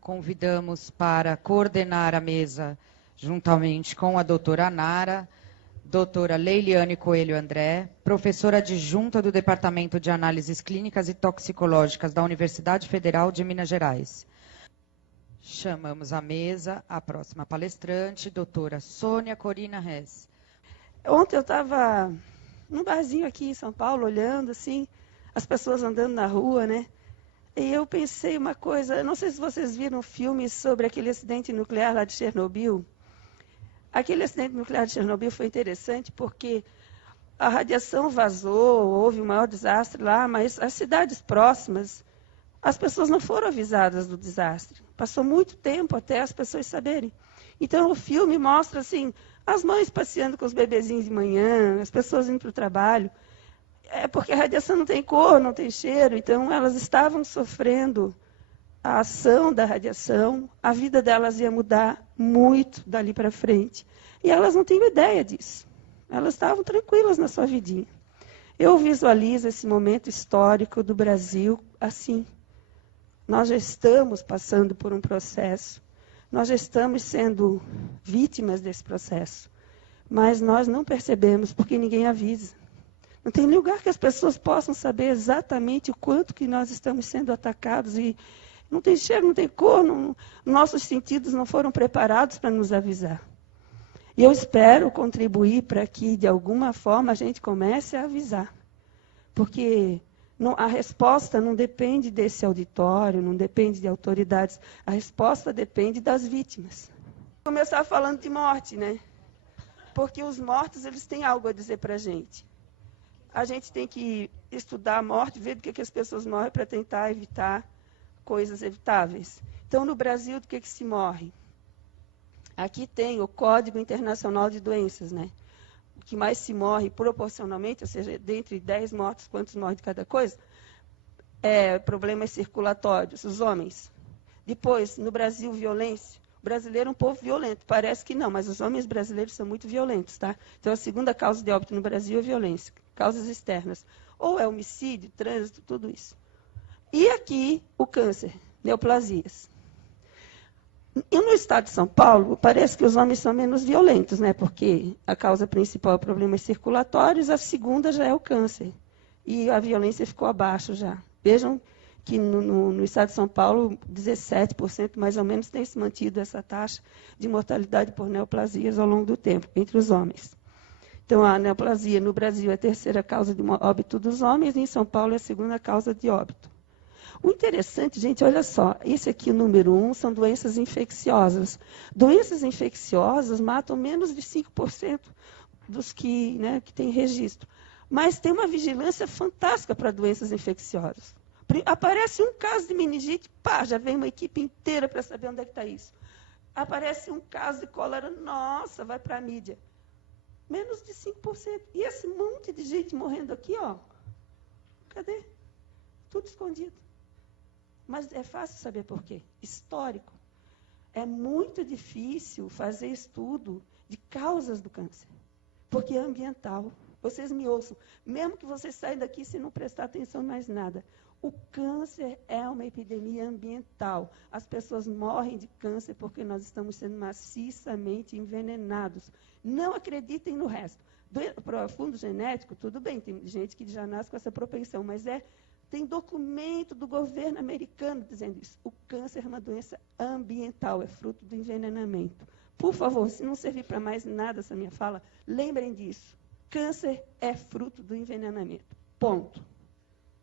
convidamos para coordenar a mesa, juntamente com a doutora Nara, doutora Leiliane Coelho André, professora adjunta do Departamento de Análises Clínicas e Toxicológicas da Universidade Federal de Minas Gerais. Chamamos à mesa a próxima palestrante, doutora Sônia Corina Hess. Ontem eu estava num barzinho aqui em São Paulo, olhando assim, as pessoas andando na rua, né? E eu pensei uma coisa, eu não sei se vocês viram filmes sobre aquele acidente nuclear lá de Chernobyl. Aquele acidente nuclear de Chernobyl foi interessante porque a radiação vazou, houve um maior desastre lá, mas as cidades próximas, as pessoas não foram avisadas do desastre. Passou muito tempo até as pessoas saberem. Então, o filme mostra, assim, as mães passeando com os bebezinhos de manhã, as pessoas indo para o trabalho. É porque a radiação não tem cor, não tem cheiro, então elas estavam sofrendo a ação da radiação, a vida delas ia mudar muito dali para frente. E elas não tinham ideia disso. Elas estavam tranquilas na sua vidinha. Eu visualizo esse momento histórico do Brasil assim. Nós já estamos passando por um processo, nós já estamos sendo vítimas desse processo, mas nós não percebemos porque ninguém avisa. Não tem lugar que as pessoas possam saber exatamente o quanto que nós estamos sendo atacados e não tem cheiro, não tem cor, nossos sentidos não foram preparados para nos avisar. E eu espero contribuir para que, de alguma forma, a gente comece a avisar. Porque a resposta não depende desse auditório, não depende de autoridades. A resposta depende das vítimas. Vou começar falando de morte, né? Porque os mortos, eles têm algo a dizer para a gente. A gente tem que estudar a morte, ver do que as pessoas morrem para tentar evitar coisas evitáveis. Então, no Brasil, do que se morre? Aqui tem o Código Internacional de Doenças, né? O que mais se morre proporcionalmente, ou seja, dentre 10 mortos, quantos morrem de cada coisa? Problemas circulatórios, os homens. Depois, no Brasil, violência. O brasileiro é um povo violento, parece que não, mas os homens brasileiros são muito violentos, tá? Então, a segunda causa de óbito no Brasil é violência, causas externas. Ou é homicídio, trânsito, tudo isso. E aqui, o câncer, neoplasias. E no estado de São Paulo, parece que os homens são menos violentos, né? Porque a causa principal é problemas circulatórios, a segunda já é o câncer. E a violência ficou abaixo já. Vejam que no estado de São Paulo, 17% mais ou menos tem se mantido essa taxa de mortalidade por neoplasias ao longo do tempo, entre os homens. Então, a neoplasia no Brasil é a terceira causa de óbito dos homens, e em São Paulo é a segunda causa de óbito. O interessante, gente, olha só, esse aqui, o número 1, são doenças infecciosas. Doenças infecciosas matam menos de 5% dos que têm registro. Mas tem uma vigilância fantástica para doenças infecciosas. Aparece um caso de meningite, pá, já vem uma equipe inteira para saber onde é que está isso. Aparece um caso de cólera, nossa, vai para a mídia. Menos de 5%. E esse monte de gente morrendo aqui, ó, cadê? Tudo escondido. Mas é fácil saber por quê. Histórico. É muito difícil fazer estudo de causas do câncer, porque é ambiental. Vocês me ouçam, mesmo que vocês saiam daqui sem não prestar atenção em mais nada. O câncer é uma epidemia ambiental. As pessoas morrem de câncer porque nós estamos sendo maciçamente envenenados. Não acreditem no resto. Para fundo genético, tudo bem, tem gente que já nasce com essa propensão, mas tem documento do governo americano dizendo isso. O câncer é uma doença ambiental, é fruto do envenenamento. Por favor, se não servir para mais nada essa minha fala, lembrem disso. Câncer é fruto do envenenamento. Ponto.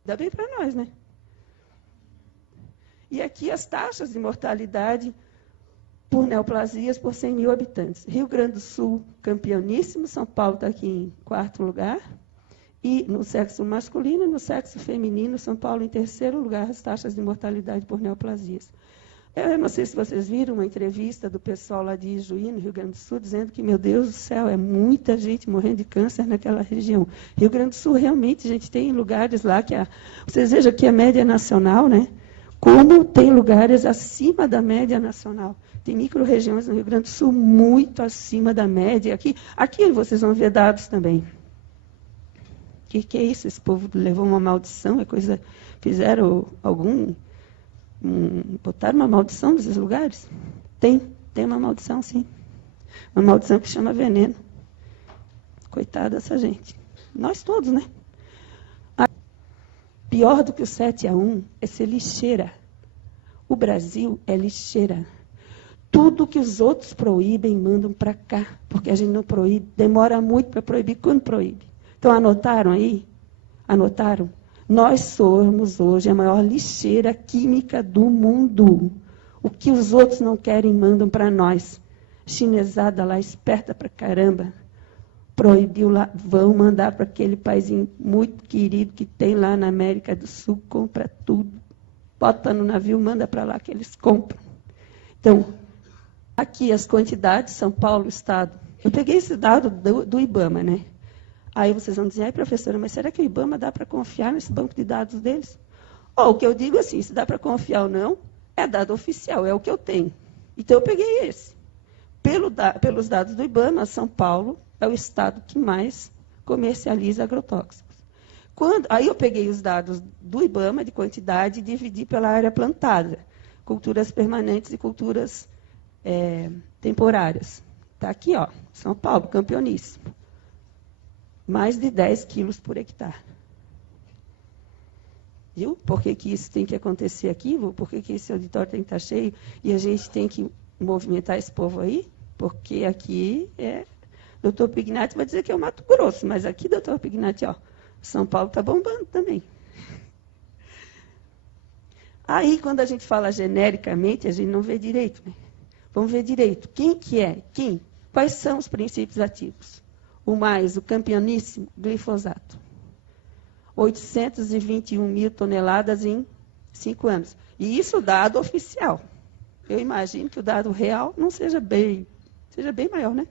Ainda bem para nós, né? E aqui as taxas de mortalidade por neoplasias por 100 mil habitantes. Rio Grande do Sul, campeoníssimo. São Paulo está aqui em 4º lugar. E no sexo masculino e no sexo feminino, São Paulo em 3º lugar, as taxas de mortalidade por neoplasias. Eu não sei se vocês viram uma entrevista do pessoal lá de Ijuí, no Rio Grande do Sul, dizendo que, meu Deus do céu, é muita gente morrendo de câncer naquela região. Rio Grande do Sul, realmente, a gente tem lugares lá que vocês vejam aqui a média nacional, né? Como tem lugares acima da média nacional. Tem micro-regiões no Rio Grande do Sul muito acima da média. Aqui vocês vão ver dados também. O que é isso? Esse povo levou uma maldição? É coisa. Fizeram algum botaram uma maldição nesses lugares? Tem uma maldição, sim. Uma maldição que chama veneno. Coitada dessa gente. Nós todos, né? Pior do que o 7-1 é ser lixeira. O Brasil é lixeira. Tudo que os outros proíbem, mandam para cá. Porque a gente não proíbe. Demora muito para proibir. Quando proíbe? Então, anotaram aí? Anotaram? Nós somos hoje a maior lixeira química do mundo. O que os outros não querem, mandam para nós. Chinesada lá, esperta pra caramba. Proibiu lá, vão mandar para aquele paizinho muito querido que tem lá na América do Sul, compra tudo. Bota no navio, manda para lá que eles compram. Então, aqui as quantidades, São Paulo, Estado. Eu peguei esse dado do IBAMA, né? Aí vocês vão dizer, ai, professora, mas será que o IBAMA dá para confiar nesse banco de dados deles? O que eu digo assim, se dá para confiar ou não, é dado oficial, é o que eu tenho. Então, eu peguei esse. Pelos dados do IBAMA, São Paulo é o estado que mais comercializa agrotóxicos. Aí eu peguei os dados do IBAMA de quantidade e dividi pela área plantada, culturas permanentes e culturas temporárias. Está aqui, ó, São Paulo, campeoníssimo. Mais de 10 quilos por hectare. Viu? Por que isso tem que acontecer aqui? Por que esse auditório tem que estar cheio? E a gente tem que movimentar esse povo aí? Porque aqui doutor Pignatti vai dizer que é o Mato Grosso, mas aqui, doutor Pignatti, ó, São Paulo está bombando também. Aí, quando a gente fala genericamente, a gente não vê direito, né? Vamos ver direito. Quem que é? Quem? Quais são os princípios ativos? O campeoníssimo, glifosato. 821 mil toneladas em 5 anos. E isso dado oficial. Eu imagino que o dado real não seja bem maior, né?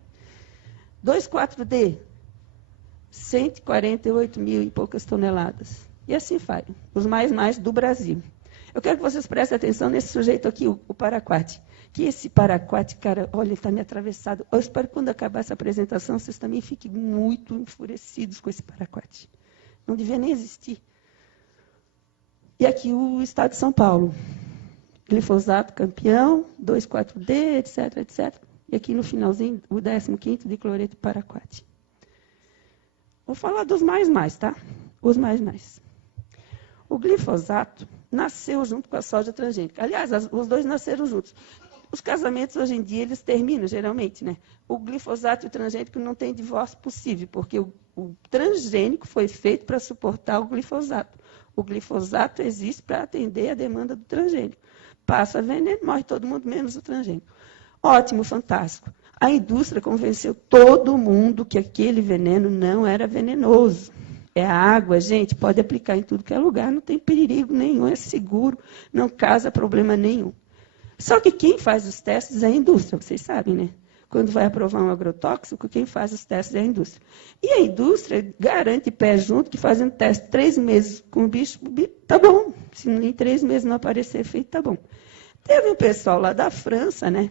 2,4-D, 148 mil e poucas toneladas. E assim vai, os mais do Brasil. Eu quero que vocês prestem atenção nesse sujeito aqui, o paraquat. Que esse paraquat, cara, olha, ele está me atravessado. Eu espero que quando acabar essa apresentação, vocês também fiquem muito enfurecidos com esse paraquat. Não devia nem existir. E aqui o estado de São Paulo. Glifosato campeão, 2,4-D, etc, etc. E aqui no finalzinho, o 15º de cloreto paraquat. Vou falar dos mais, tá? Os mais. O glifosato nasceu junto com a soja transgênica. Aliás, os dois nasceram juntos. Os casamentos, hoje em dia, eles terminam, geralmente, né? O glifosato e o transgênico não tem divórcio possível, porque o transgênico foi feito para suportar o glifosato. O glifosato existe para atender a demanda do transgênico. Passa veneno, morre todo mundo, menos o transgênico. Ótimo, fantástico. A indústria convenceu todo mundo que aquele veneno não era venenoso. É água, gente, pode aplicar em tudo que é lugar, não tem perigo nenhum, é seguro, não causa problema nenhum. Só que quem faz os testes é a indústria, vocês sabem, né? Quando vai aprovar um agrotóxico, quem faz os testes é a indústria. E a indústria garante pé junto que fazendo teste 3 meses com o bicho, tá bom. Se em 3 meses não aparecer efeito, tá bom. Teve um pessoal lá da França, né?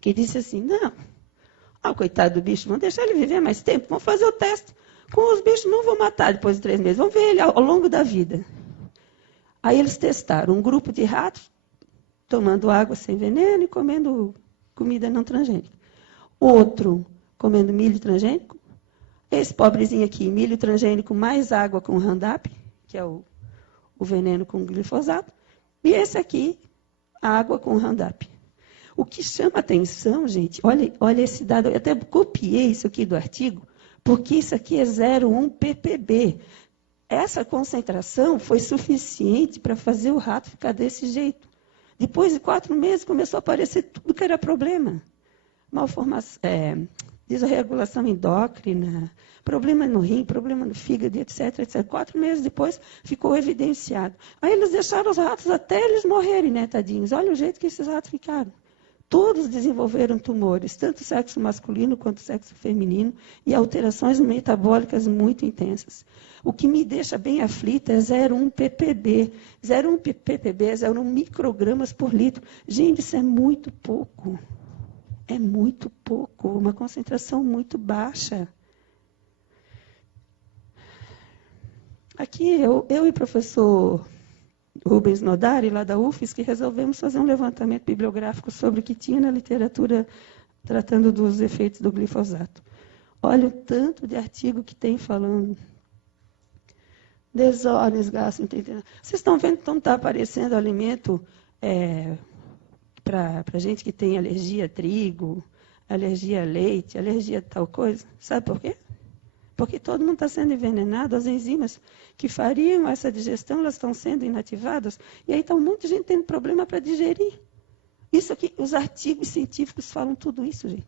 Que disse assim, não, coitado do bicho, vamos deixar ele viver mais tempo, vamos fazer o teste. Com os bichos não vão matar depois de 3 meses, vamos ver ele ao longo da vida. Aí eles testaram um grupo de ratos, tomando água sem veneno e comendo comida não transgênica. Outro comendo milho transgênico. Esse pobrezinho aqui, milho transgênico mais água com Roundup, que é o veneno com glifosato. E esse aqui, água com Roundup. O que chama atenção, gente, olha esse dado, eu até copiei isso aqui do artigo, porque isso aqui é 0,1 ppb. Essa concentração foi suficiente para fazer o rato ficar desse jeito. Depois de 4 meses, começou a aparecer tudo que era problema. Malformação, desregulação endócrina, problema no rim, problema no fígado, etc, etc. 4 meses depois, ficou evidenciado. Aí eles deixaram os ratos até eles morrerem, né, tadinhos? Olha o jeito que esses ratos ficaram. Todos desenvolveram tumores, tanto sexo masculino quanto sexo feminino, e alterações metabólicas muito intensas. O que me deixa bem aflita é 0,1 ppb. 0,1 ppb é 0,1 microgramas por litro. Gente, isso é muito pouco. É muito pouco, uma concentração muito baixa. Aqui, eu e o professor Rubens Nodari, lá da UFES, que resolvemos fazer um levantamento bibliográfico sobre o que tinha na literatura tratando dos efeitos do glifosato. Olha o tanto de artigo que tem falando. Desordens gastrointestinais. Vocês estão vendo que não está aparecendo alimento para gente que tem alergia a trigo, alergia a leite, alergia a tal coisa? Sabe por quê? Porque todo mundo está sendo envenenado, as enzimas que fariam essa digestão, elas estão sendo inativadas, e aí está um monte de gente tendo problema para digerir. Isso aqui, os artigos científicos falam tudo isso, gente.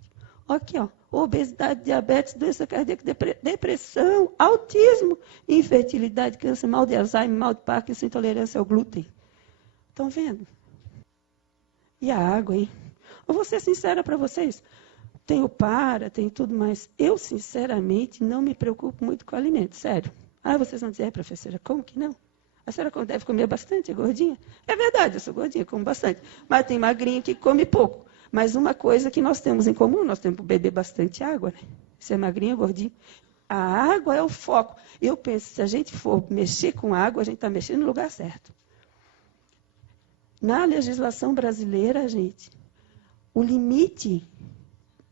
Aqui, ó, obesidade, diabetes, doença cardíaca, depressão, autismo, infertilidade, câncer, mal de Alzheimer, mal de Parkinson, intolerância ao glúten. Estão vendo? E a água, hein? Eu vou ser sincera para vocês. Tem o para, tem tudo, mas eu, sinceramente, não me preocupo muito com o alimento, sério. Ah, vocês vão dizer, professora, como que não? A senhora deve comer bastante, é gordinha? É verdade, eu sou gordinha, como bastante. Mas tem magrinho que come pouco. Mas uma coisa que nós temos em comum, nós temos que beber bastante água, né? Se é magrinho ou gordinho. A água é o foco. Eu penso, se a gente for mexer com água, a gente está mexendo no lugar certo. Na legislação brasileira, gente, o limite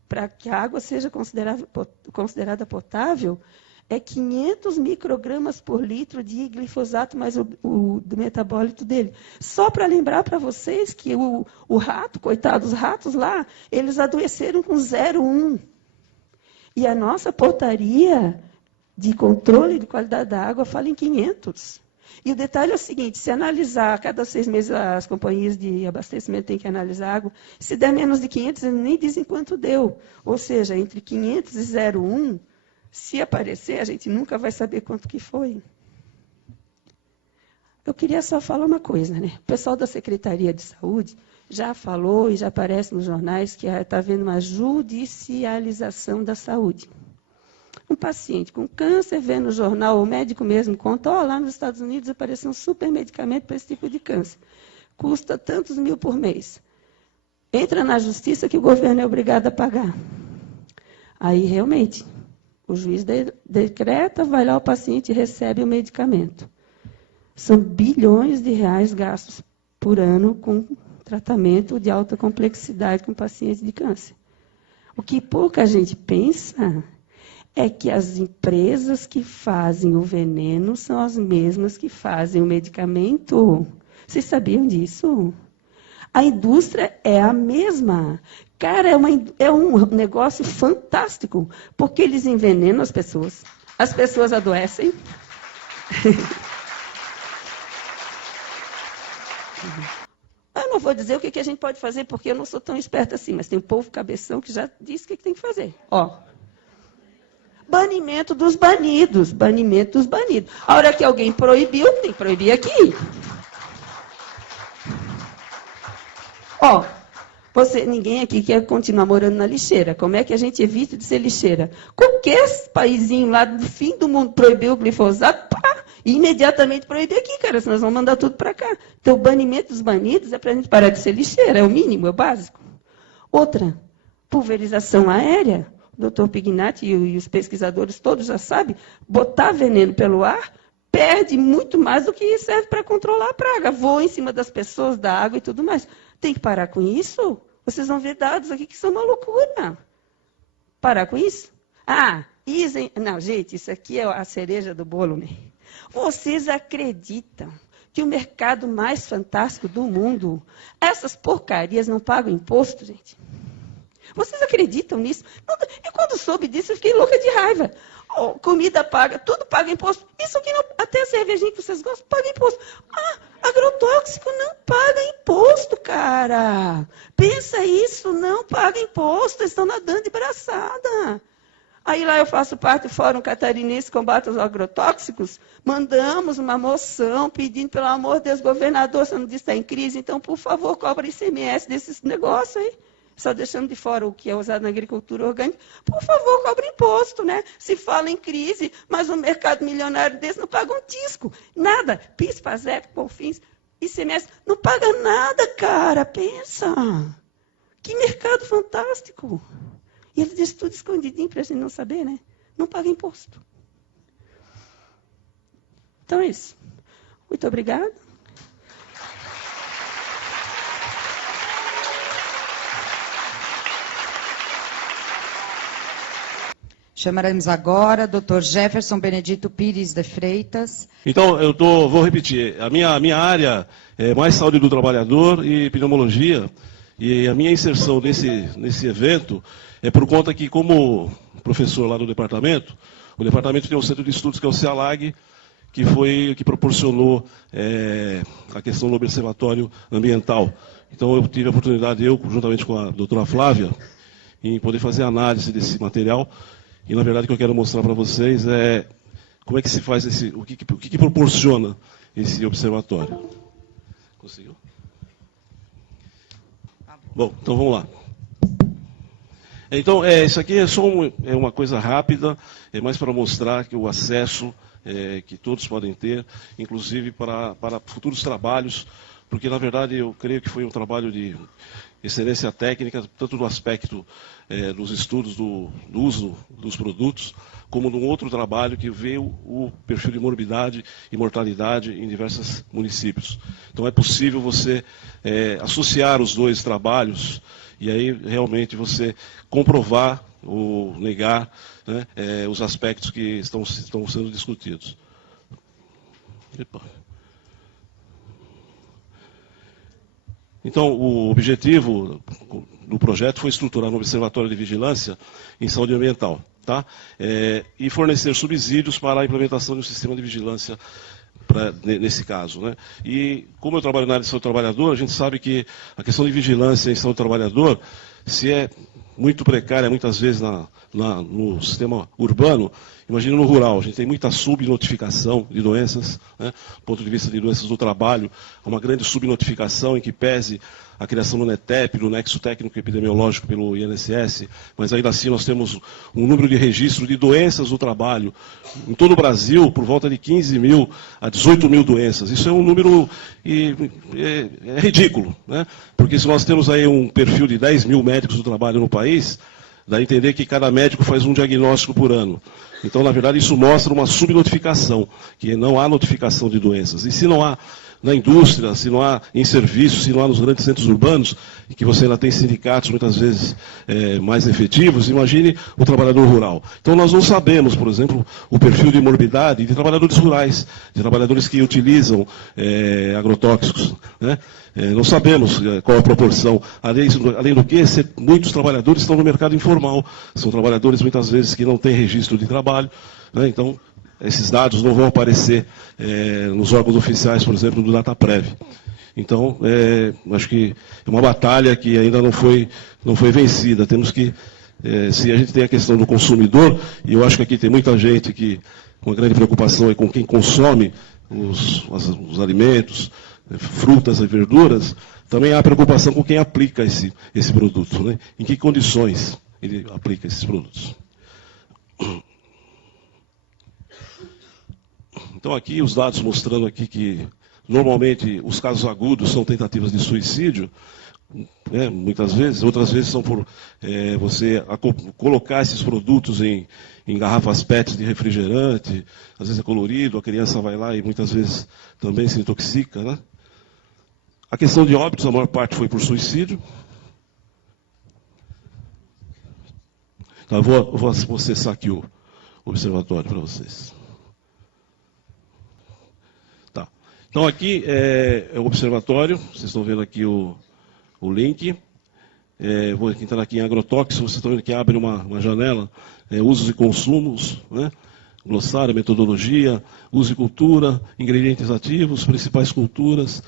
para que a água seja considerada potável é 500 microgramas por litro de glifosato, mais do metabólito dele. Só para lembrar para vocês que o rato, coitado, os ratos lá, eles adoeceram com 0,1. E a nossa portaria de controle de qualidade da água fala em 500. E o detalhe é o seguinte, se analisar, a cada 6 meses as companhias de abastecimento têm que analisar a água, se der menos de 500, eles nem dizem quanto deu. Ou seja, entre 500 e 0,1, se aparecer, a gente nunca vai saber quanto que foi. Eu queria só falar uma coisa, né? O pessoal da Secretaria de Saúde já falou e já aparece nos jornais que está havendo uma judicialização da saúde. Um paciente com câncer vê no jornal, o médico mesmo conta, lá nos Estados Unidos apareceu um super medicamento para esse tipo de câncer. Custa tantos mil por mês. Entra na justiça que o governo é obrigado a pagar. Aí, realmente, o juiz decreta, vai lá o paciente e recebe o medicamento. São bilhões de reais gastos por ano com tratamento de alta complexidade com pacientes de câncer. O que pouca gente pensa é que as empresas que fazem o veneno são as mesmas que fazem o medicamento. Vocês sabiam disso? A indústria é a mesma. Cara, é um negócio fantástico, porque eles envenenam as pessoas adoecem. Eu não vou dizer o que a gente pode fazer, porque eu não sou tão esperta assim, mas tem um povo cabeção que já disse o que tem que fazer. Banimento dos banidos, banimento dos banidos. A hora que alguém proibiu, tem que proibir aqui. Ninguém aqui quer continuar morando na lixeira. Como é que a gente evita de ser lixeira? Qualquer paizinho lá do fim do mundo proibiu o glifosato, imediatamente proibir aqui, cara, senão nós vamos mandar tudo para cá. Então, o banimento dos banidos é para a gente parar de ser lixeira, é o mínimo, é o básico. Outra, pulverização aérea. O doutor Pignatti e os pesquisadores todos já sabem, botar veneno pelo ar perde muito mais do que serve para controlar a praga. Voa em cima das pessoas, da água e tudo mais. Tem que parar com isso? Vocês vão ver dados aqui que são uma loucura. Parar com isso? Não, gente, isso aqui é a cereja do bolo, né? Vocês acreditam que o mercado mais fantástico do mundo, essas porcarias não pagam imposto, gente? Vocês acreditam nisso? E quando soube disso, eu fiquei louca de raiva. Comida paga, tudo paga imposto. Isso aqui, não, até a cervejinha que vocês gostam, paga imposto. Agrotóxico não paga imposto, cara. Pensa isso, não paga imposto. Eles estão nadando de braçada. Aí lá eu faço parte do Fórum Catarinense Combate aos Agrotóxicos. Mandamos uma moção pedindo, pelo amor de Deus, governador, você não disse que está em crise, então, por favor, cobra ICMS desses negócios aí. Só deixando de fora o que é usado na agricultura orgânica, por favor, cobre imposto, né? Se fala em crise, mas um mercado milionário desse não paga um tisco. Nada. PIS, PASEP, CONFINS, ICMS, não paga nada, cara. Pensa. Que mercado fantástico. E ele diz tudo escondidinho para a gente não saber, né? Não paga imposto. Então é isso. Muito obrigada. Chamaremos agora Dr. Jefferson Benedito Pires de Freitas. Então, vou repetir. A minha área é mais saúde do trabalhador e pneumologia. E a minha inserção nesse evento é por conta que, como professor lá do departamento, o departamento tem um centro de estudos que é o CEALAG, que foi o que proporcionou a questão do observatório ambiental. Então, eu tive a oportunidade, juntamente com a doutora Flávia, em poder fazer análise desse material. E, na verdade, o que eu quero mostrar para vocês é como é que se faz o que proporciona esse observatório. Conseguiu? Bom, então vamos lá. Então, isso aqui é só uma coisa rápida, é mais para mostrar que o acesso que todos podem ter, inclusive para futuros trabalhos, porque, na verdade, eu creio que foi um trabalho de excelência técnica, tanto no aspecto dos estudos do uso dos produtos, como num outro trabalho que vê o perfil de morbidade e mortalidade em diversos municípios. Então, é possível você associar os dois trabalhos e aí realmente você comprovar ou negar, né, os aspectos que estão sendo discutidos. Epa. Então, o objetivo do projeto foi estruturar um observatório de vigilância em saúde ambiental, tá? E fornecer subsídios para a implementação de um sistema de vigilância nesse caso, né? E como eu trabalho na área de saúde do trabalhador, a gente sabe que a questão de vigilância em saúde do trabalhador, se é muito precária, muitas vezes no sistema urbano, imagina no rural, a gente tem muita subnotificação de doenças, né? Do ponto de vista de doenças do trabalho, uma grande subnotificação em que pese a criação do NETEP, do Nexo Técnico Epidemiológico pelo INSS, mas ainda assim nós temos um número de registro de doenças do trabalho em todo o Brasil, por volta de 15 mil a 18 mil doenças. Isso é um número ridículo, né? Porque se nós temos aí um perfil de 10 mil médicos do trabalho no país, dá a entender que cada médico faz um diagnóstico por ano. Então, na verdade, isso mostra uma subnotificação, que não há notificação de doenças. E se não há na indústria, se não há em serviços, se não há nos grandes centros urbanos, em que você ainda tem sindicatos muitas vezes mais efetivos, imagine o trabalhador rural. Então nós não sabemos, por exemplo, o perfil de morbidade de trabalhadores rurais, de trabalhadores que utilizam agrotóxicos, né? Não sabemos qual a proporção. Além do que, muitos trabalhadores estão no mercado informal, são trabalhadores muitas vezes que não têm registro de trabalho, né? Então, esses dados não vão aparecer nos órgãos oficiais, por exemplo, do DataPrev. Então, acho que é uma batalha que ainda não foi vencida. Temos que, se a gente tem a questão do consumidor, e eu acho que aqui tem muita gente que, com uma grande preocupação é com quem consome os alimentos, frutas e verduras, também há preocupação com quem aplica esse produto, né? Em que condições ele aplica esses produtos. Então, aqui os dados mostrando aqui que, normalmente, os casos agudos são tentativas de suicídio, né, muitas vezes, outras vezes são por você colocar esses produtos em garrafas PET de refrigerante, às vezes é colorido, a criança vai lá e muitas vezes também se intoxica, né? A questão de óbitos, a maior parte foi por suicídio. Então, eu vou acessar aqui o observatório para vocês. Então, aqui é o observatório, vocês estão vendo aqui o link. Vou entrar aqui em agrotóxicos, vocês estão vendo que abre uma janela, usos e consumos, né? Glossário, metodologia, uso e cultura, ingredientes ativos, principais culturas,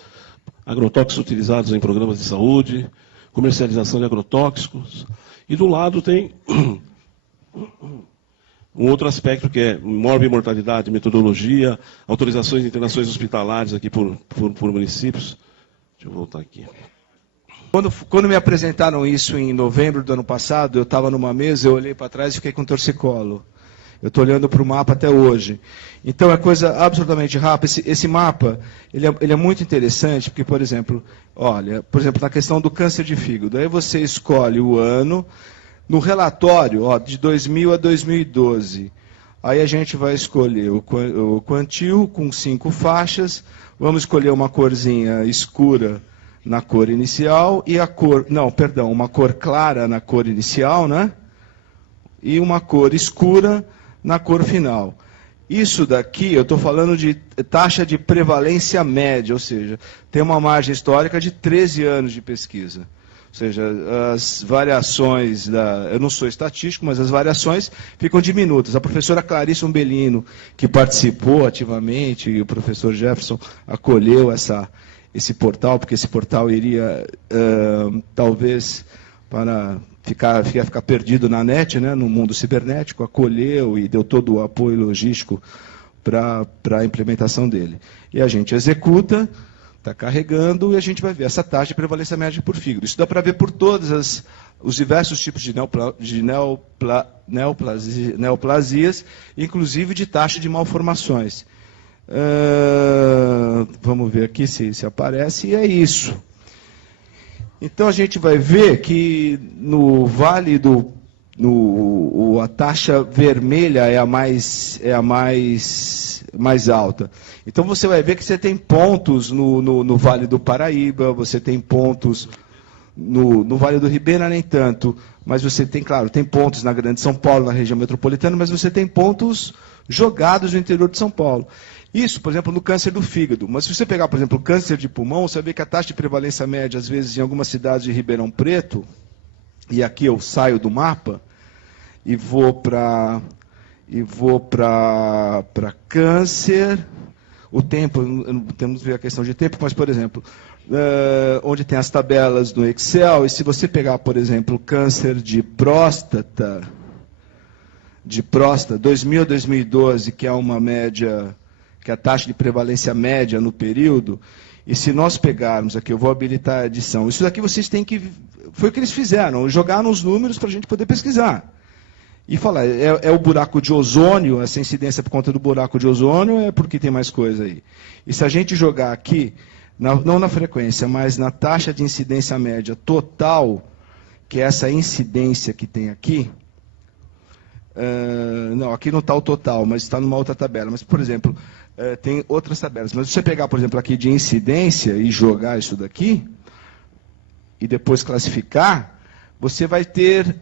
agrotóxicos utilizados em programas de saúde, comercialização de agrotóxicos. E do lado tem um outro aspecto que é morbimortalidade, metodologia, autorizações de internações hospitalares aqui por municípios. Deixa eu voltar aqui. Quando me apresentaram isso em novembro do ano passado, eu estava numa mesa, eu olhei para trás e fiquei com torcicolo. Eu estou olhando para o mapa até hoje. Então é coisa absolutamente rápida. Esse mapa ele é muito interessante, porque, por exemplo, na questão do câncer de fígado, aí você escolhe o ano. No relatório, de 2000 a 2012, aí a gente vai escolher o quantil com 5 faixas, vamos escolher uma corzinha escura na cor inicial e uma cor clara na cor inicial, né? e uma cor escura na cor final. Isso daqui, eu estou falando de taxa de prevalência média, ou seja, tem uma margem histórica de 13 anos de pesquisa. Ou seja, as variações, eu não sou estatístico, mas as variações ficam diminutas. A professora Clarice Umbelino, que participou ativamente, e o professor Jefferson acolheu esse portal, porque esse portal iria, talvez, para ficar perdido na net, né, no mundo cibernético, acolheu e deu todo o apoio logístico para a implementação dele. E a gente executa, está carregando, e a gente vai ver essa taxa de prevalência média por fígado. Isso dá para ver por todos os diversos tipos de neoplasias, inclusive de taxa de malformações. Vamos ver aqui se aparece, e é isso. Então a gente vai ver que no Vale a taxa vermelha é a mais alta. Então você vai ver que você tem pontos no Vale do Paraíba, você tem pontos no Vale do Ribeira, nem tanto, mas você tem, claro, tem pontos na Grande São Paulo, na região metropolitana, mas você tem pontos jogados no interior de São Paulo. Isso, por exemplo, no câncer do fígado. Mas se você pegar, por exemplo, o câncer de pulmão, você vai ver que a taxa de prevalência média, às vezes, em algumas cidades de Ribeirão Preto, e aqui eu saio do mapa, e vou para câncer, o tempo, temos que ver a questão de tempo, mas, por exemplo, onde tem as tabelas no Excel, e se você pegar, por exemplo, câncer de próstata, 2000 a 2012, que é uma média, que é a taxa de prevalência média no período, e se nós pegarmos aqui, eu vou habilitar a edição, isso daqui vocês têm que, foi o que eles fizeram, jogaram os números para a gente poder pesquisar. E falar, é o buraco de ozônio, essa incidência por conta do buraco de ozônio, é porque tem mais coisa aí. E se a gente jogar aqui, não na frequência, mas na taxa de incidência média total, que é essa incidência que tem aqui, não, aqui não está o total, mas está numa outra tabela. Mas, por exemplo, tem outras tabelas. Mas se você pegar, por exemplo, aqui de incidência e jogar isso daqui, e depois classificar, você vai ter,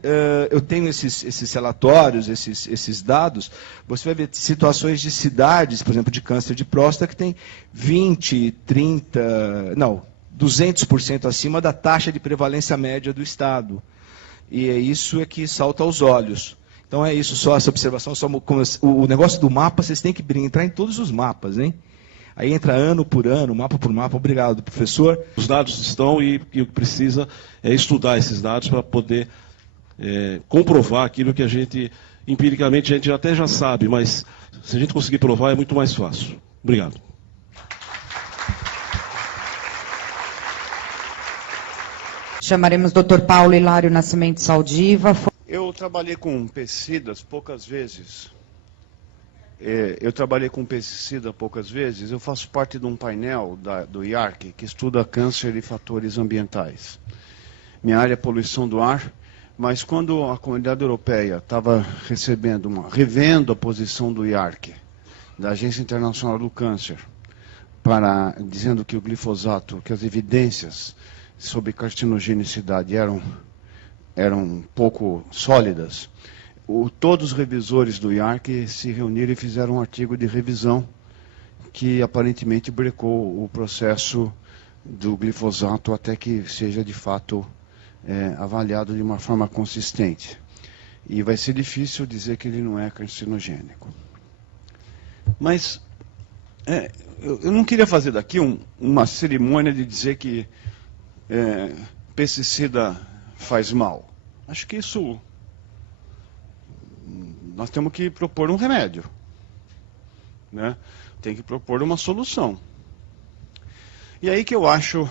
eu tenho esses relatórios, esses dados, você vai ver situações de cidades, por exemplo, de câncer de próstata, que tem 20, 30, não, 200% acima da taxa de prevalência média do Estado. E é isso que salta aos olhos. Então é isso, só essa observação, o negócio do mapa, vocês têm que entrar em todos os mapas, hein? Aí entra ano por ano, mapa por mapa. Obrigado, professor. Os dados estão e o que precisa é estudar esses dados para poder comprovar aquilo que a gente, empiricamente, a gente até já sabe, mas se a gente conseguir provar é muito mais fácil. Obrigado. Chamaremos o Dr. Paulo Hilário Nascimento Saldiva. Eu trabalhei com pesticidas poucas vezes. Eu faço parte de um painel do IARC, que estuda câncer e fatores ambientais. Minha área é poluição do ar, mas quando a comunidade europeia estava revendo a posição do IARC, da Agência Internacional do Câncer, dizendo que o glifosato, que as evidências sobre carcinogenicidade eram pouco sólidas, todos os revisores do IARC se reuniram e fizeram um artigo de revisão que aparentemente brecou o processo do glifosato até que seja de fato avaliado de uma forma consistente. E vai ser difícil dizer que ele não é carcinogênico. Mas eu não queria fazer daqui uma cerimônia de dizer que pesticida faz mal. Acho que isso... Nós temos que propor um remédio, né? Tem que propor uma solução. E aí que eu acho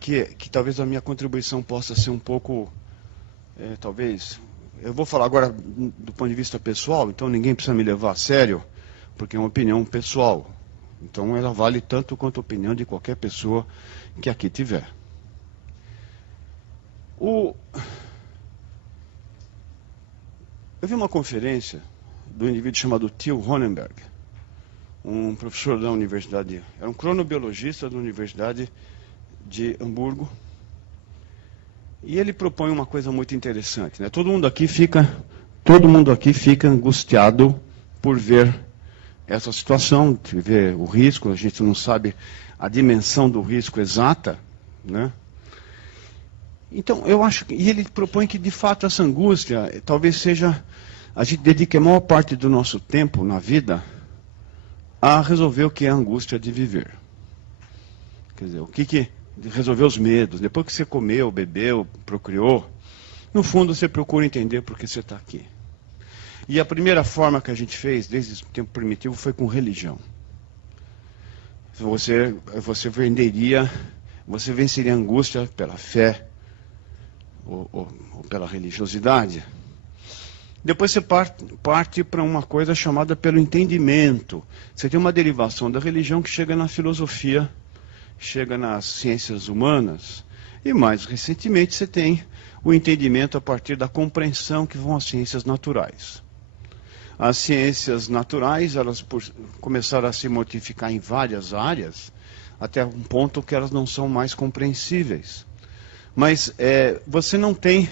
que talvez a minha contribuição possa ser um pouco, talvez, eu vou falar agora do ponto de vista pessoal, então ninguém precisa me levar a sério, porque é uma opinião pessoal. Então ela vale tanto quanto a opinião de qualquer pessoa que aqui tiver. Eu vi uma conferência do indivíduo chamado Till Honenberg, um professor da universidade, era um cronobiologista da Universidade de Hamburgo, e ele propõe uma coisa muito interessante, né? Todo mundo aqui fica todo mundo aqui fica angustiado por ver essa situação, de ver o risco, a gente não sabe a dimensão do risco exata, né? Então, eu acho que, e ele propõe que, de fato, essa angústia, talvez seja, a gente dedique a maior parte do nosso tempo na vida a resolver o que é a angústia de viver. Quer dizer, o que resolver os medos, depois que você comeu, bebeu, procriou, no fundo você procura entender por que você está aqui. E a primeira forma que a gente fez, desde o tempo primitivo, foi com religião. Você venceria a angústia pela fé ou pela religiosidade. Depois você parte para uma coisa chamada pelo entendimento. Você tem uma derivação da religião que chega na filosofia, chega nas ciências humanas, e mais recentemente você tem o entendimento a partir da compreensão que vão às ciências naturais. As ciências naturais, elas começaram a se modificar em várias áreas, até um ponto que elas não são mais compreensíveis. Mas você não tem,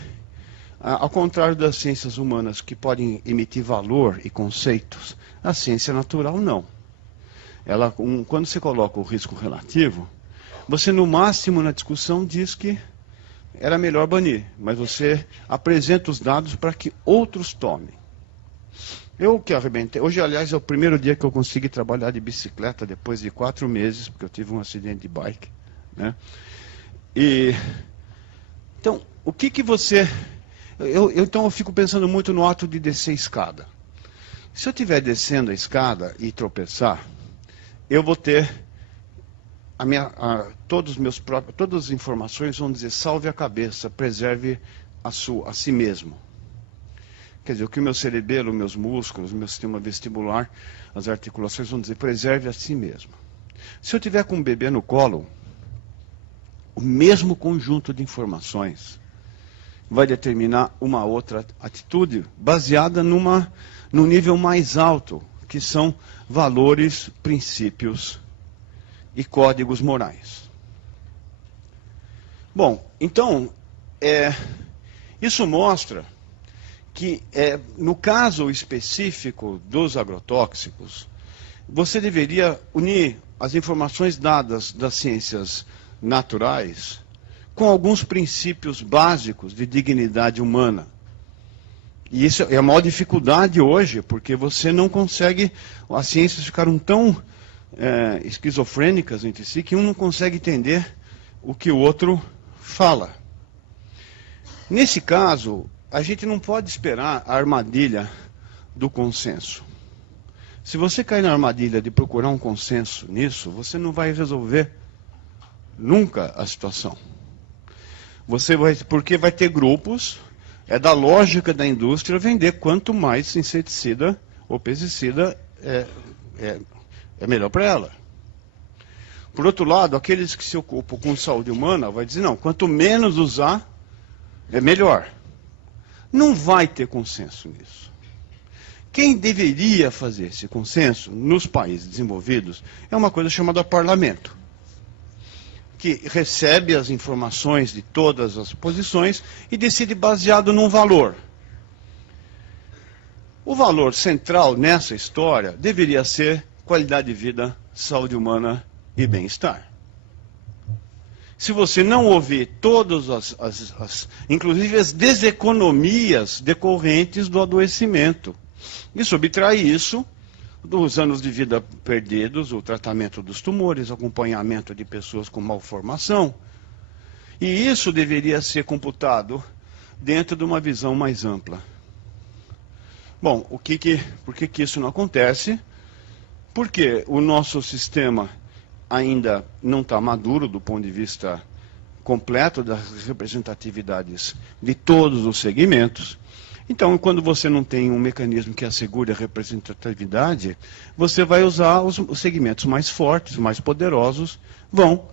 ao contrário das ciências humanas, que podem emitir valor e conceitos, a ciência natural não. Quando você coloca o risco relativo, você no máximo na discussão diz que era melhor banir, mas você apresenta os dados para que outros tomem. Eu que arrebentei, hoje aliás é o primeiro dia que eu consegui trabalhar de bicicleta depois de 4 meses, porque eu tive um acidente de bike, né? Então, o que você... Então eu fico pensando muito no ato de descer a escada. Se eu estiver descendo a escada e tropeçar, eu vou ter todas as informações vão dizer, salve a cabeça, preserve a si mesmo. Quer dizer, o que o meu cerebelo, meus músculos, meu sistema vestibular, as articulações vão dizer, preserve a si mesmo. Se eu tiver com um bebê no colo, o mesmo conjunto de informações vai determinar uma outra atitude baseada num nível mais alto, que são valores, princípios e códigos morais. Bom, então, isso mostra que, no caso específico dos agrotóxicos, você deveria unir as informações dadas das ciências naturais com alguns princípios básicos de dignidade humana. E isso é a maior dificuldade hoje, porque você não consegue, as ciências ficaram tão esquizofrênicas entre si, que um não consegue entender o que o outro fala. Nesse caso, a gente não pode esperar a armadilha do consenso. Se você cair na armadilha de procurar um consenso nisso, você não vai resolver nunca a situação. Porque vai ter grupos, é da lógica da indústria vender quanto mais inseticida ou pesticida é melhor para ela. Por outro lado, aqueles que se ocupam com saúde humana vai dizer, não, quanto menos usar, é melhor. Não vai ter consenso nisso. Quem deveria fazer esse consenso nos países desenvolvidos é uma coisa chamada parlamento, que recebe as informações de todas as posições e decide baseado num valor. O valor central nessa história deveria ser qualidade de vida, saúde humana e bem-estar. Se você não ouvir todas inclusive as deseconomias decorrentes do adoecimento, e subtrair isso dos anos de vida perdidos, o tratamento dos tumores, acompanhamento de pessoas com malformação, e isso deveria ser computado dentro de uma visão mais ampla. Bom, por que isso não acontece? Porque o nosso sistema ainda não está maduro do ponto de vista completo das representatividades de todos os segmentos. Então, quando você não tem um mecanismo que assegure a representatividade, você vai usar os segmentos mais fortes, mais poderosos, vão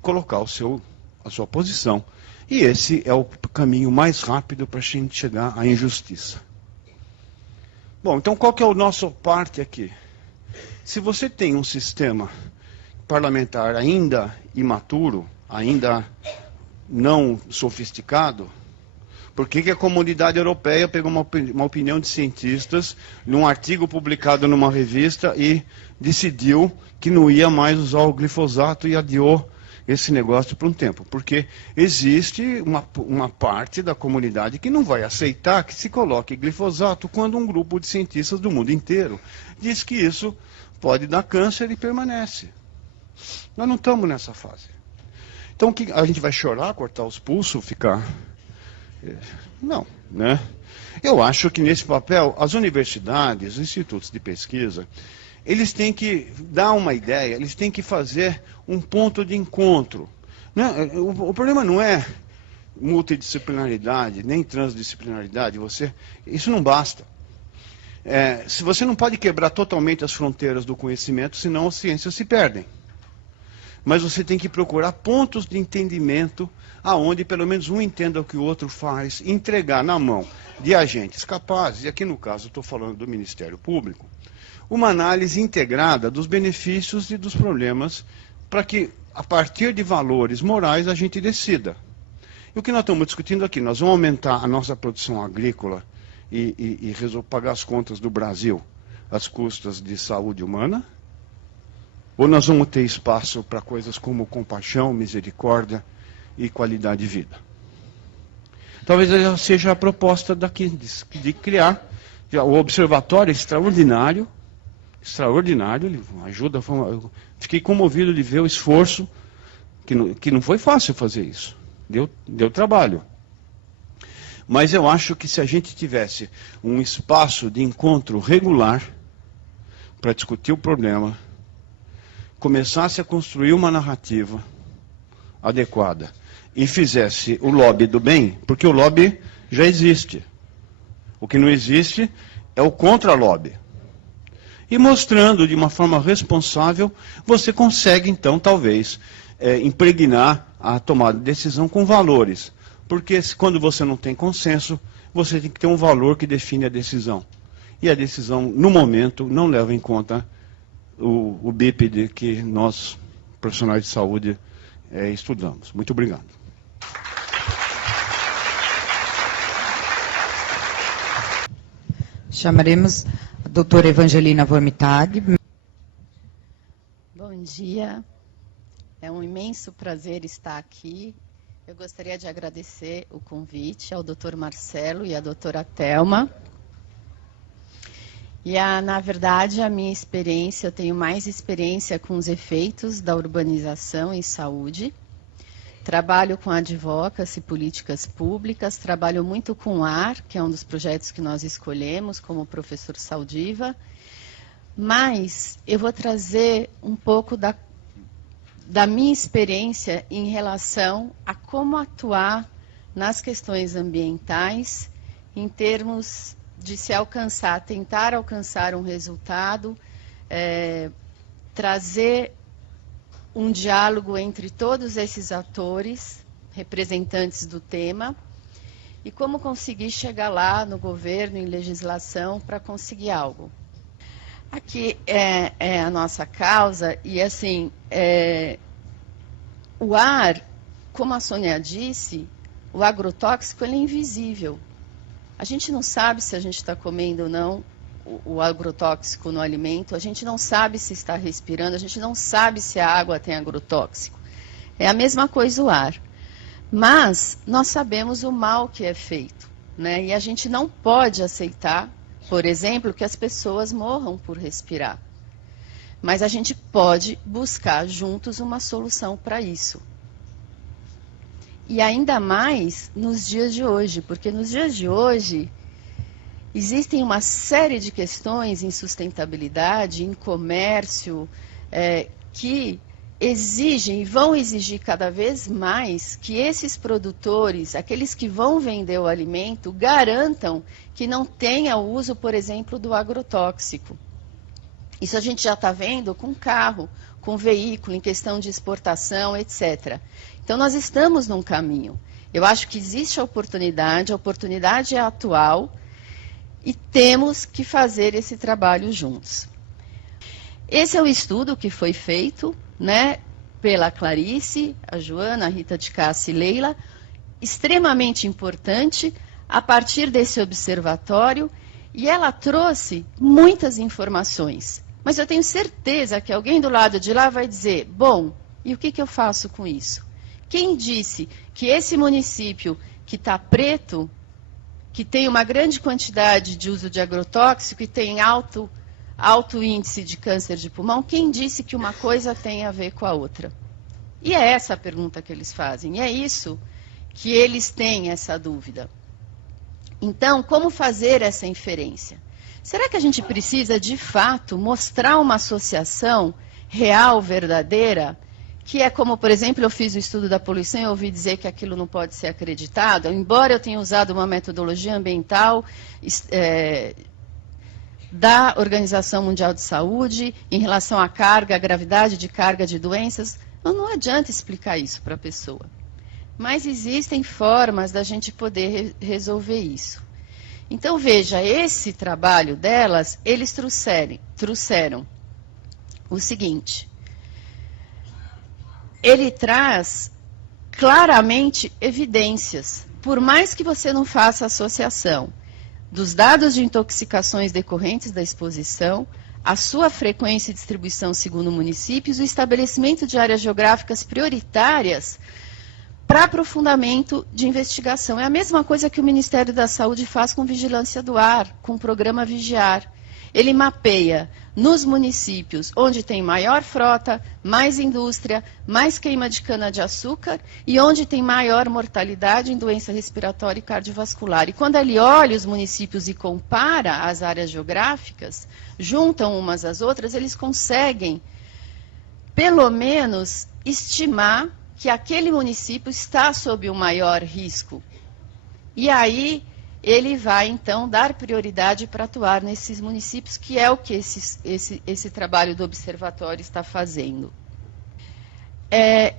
colocar a sua posição. E esse é o caminho mais rápido para a gente chegar à injustiça. Bom, então qual que é a nossa parte aqui? Se você tem um sistema parlamentar ainda imaturo, ainda não sofisticado, Por que a comunidade europeia pegou uma opinião de cientistas num artigo publicado numa revista e decidiu que não ia mais usar o glifosato e adiou esse negócio por um tempo? Porque existe uma parte da comunidade que não vai aceitar que se coloque glifosato quando um grupo de cientistas do mundo inteiro diz que isso pode dar câncer e permanece. Nós não estamos nessa fase. Então, a gente vai chorar, cortar os pulsos, ficar... Não, né? Eu acho que nesse papel, as universidades, os institutos de pesquisa, eles têm que dar uma ideia, eles têm que fazer um ponto de encontro. O problema não é multidisciplinaridade, nem transdisciplinaridade, isso não basta. Se você não pode quebrar totalmente as fronteiras do conhecimento, senão as ciências se perdem. Mas você tem que procurar pontos de entendimento aonde pelo menos um entenda o que o outro faz, entregar na mão de agentes capazes, e aqui no caso estou falando do Ministério Público, uma análise integrada dos benefícios e dos problemas, para que, a partir de valores morais, a gente decida. E o que nós estamos discutindo aqui, nós vamos aumentar a nossa produção agrícola e pagar as contas do Brasil às custas de saúde humana? Ou nós vamos ter espaço para coisas como compaixão, misericórdia e qualidade de vida? Talvez essa seja a proposta daqui, de criar o observatório extraordinário, ele ajuda. Eu fiquei comovido de ver o esforço, que não foi fácil fazer isso, deu trabalho. Mas eu acho que se a gente tivesse um espaço de encontro regular para discutir o problema, começasse a construir uma narrativa adequada e fizesse o lobby do bem, porque o lobby já existe. O que não existe é o contra-lobby. E mostrando de uma forma responsável, você consegue, então, talvez, impregnar a tomada de decisão com valores. Porque quando você não tem consenso, você tem que ter um valor que define a decisão. E a decisão, no momento, não leva em conta o bípede que nós, profissionais de saúde, estudamos. Muito obrigado. Chamaremos a doutora Evangelina Vormitag. Bom dia, é um imenso prazer estar aqui. Eu gostaria de agradecer o convite ao doutor Marcelo e à doutora Thelma. E, na verdade, a minha experiência, eu tenho mais experiência com os efeitos da urbanização em saúde. Trabalho com advocacy, políticas públicas, trabalho muito com o AR, que é um dos projetos que nós escolhemos como professor Saldiva. Mas eu vou trazer um pouco da minha experiência em relação a como atuar nas questões ambientais, em termos de se alcançar, tentar alcançar um resultado, trazer um diálogo entre todos esses atores, representantes do tema, e como conseguir chegar lá no governo, em legislação, para conseguir algo. Aqui é a nossa causa, e assim, o ar, como a Sônia disse, o agrotóxico ele é invisível. A gente não sabe se a gente está comendo ou não o agrotóxico no alimento, a gente não sabe se está respirando, a gente não sabe se a água tem agrotóxico. É a mesma coisa o ar. Mas nós sabemos o mal que é feito, né? E a gente não pode aceitar, por exemplo, que as pessoas morram por respirar. Mas a gente pode buscar juntos uma solução para isso. E ainda mais nos dias de hoje, porque nos dias de hoje existem uma série de questões em sustentabilidade, em comércio, que exigem e vão exigir cada vez mais que esses produtores, aqueles que vão vender o alimento, garantam que não tenha o uso, por exemplo, do agrotóxico. Isso a gente já está vendo com carro, com veículo, em questão de exportação, etc. Então, nós estamos num caminho. Eu acho que existe a oportunidade é atual, e temos que fazer esse trabalho juntos. Esse é o estudo que foi feito, né, pela Clarice, a Joana, a Rita de Cássia e Leila, extremamente importante a partir desse observatório, e ela trouxe muitas informações. Mas eu tenho certeza que alguém do lado de lá vai dizer, bom, e o que eu faço com isso? Quem disse que esse município que está preto, que tem uma grande quantidade de uso de agrotóxico e tem alto índice de câncer de pulmão, quem disse que uma coisa tem a ver com a outra? E é essa a pergunta que eles fazem, e é isso que eles têm essa dúvida. Então, como fazer essa inferência? Será que a gente precisa, de fato, mostrar uma associação real, verdadeira, que é como, por exemplo, eu fiz o estudo da poluição e ouvi dizer que aquilo não pode ser acreditado, embora eu tenha usado uma metodologia ambiental da Organização Mundial de Saúde, em relação à carga, à gravidade de carga de doenças, não adianta explicar isso para a pessoa. Mas existem formas da gente poder resolver isso. Então, veja, esse trabalho delas, eles trouxeram o seguinte. Ele traz claramente evidências, por mais que você não faça associação dos dados de intoxicações decorrentes da exposição, a sua frequência e distribuição segundo municípios, o estabelecimento de áreas geográficas prioritárias para aprofundamento de investigação. É a mesma coisa que o Ministério da Saúde faz com vigilância do ar, com o programa Vigiar. Ele mapeia nos municípios onde tem maior frota, mais indústria, mais queima de cana-de-açúcar e onde tem maior mortalidade em doença respiratória e cardiovascular. E quando ele olha os municípios e compara as áreas geográficas, juntam umas às outras, eles conseguem, pelo menos, estimar que aquele município está sob o maior risco. E aí ele vai, então, dar prioridade para atuar nesses municípios, que é o que esse trabalho do observatório está fazendo.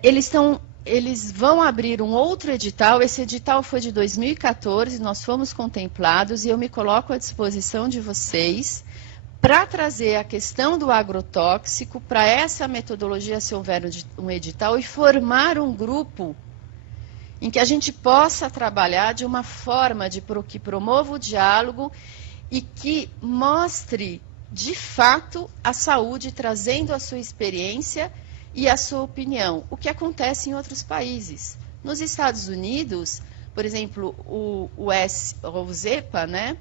Eles vão abrir um outro edital, esse edital foi de 2014, nós fomos contemplados, e eu me coloco à disposição de vocês para trazer a questão do agrotóxico, para essa metodologia, se houver um edital, e formar um grupo em que a gente possa trabalhar de uma forma que promova o diálogo e que mostre, de fato, a saúde, trazendo a sua experiência e a sua opinião, o que acontece em outros países. Nos Estados Unidos, por exemplo, o ZEPA, né,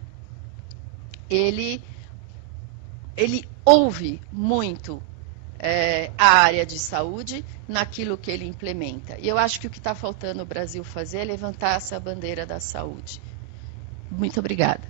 ele ouve muito a área de saúde naquilo que ele implementa. E eu acho que o que está faltando o Brasil fazer é levantar essa bandeira da saúde. Muito obrigada.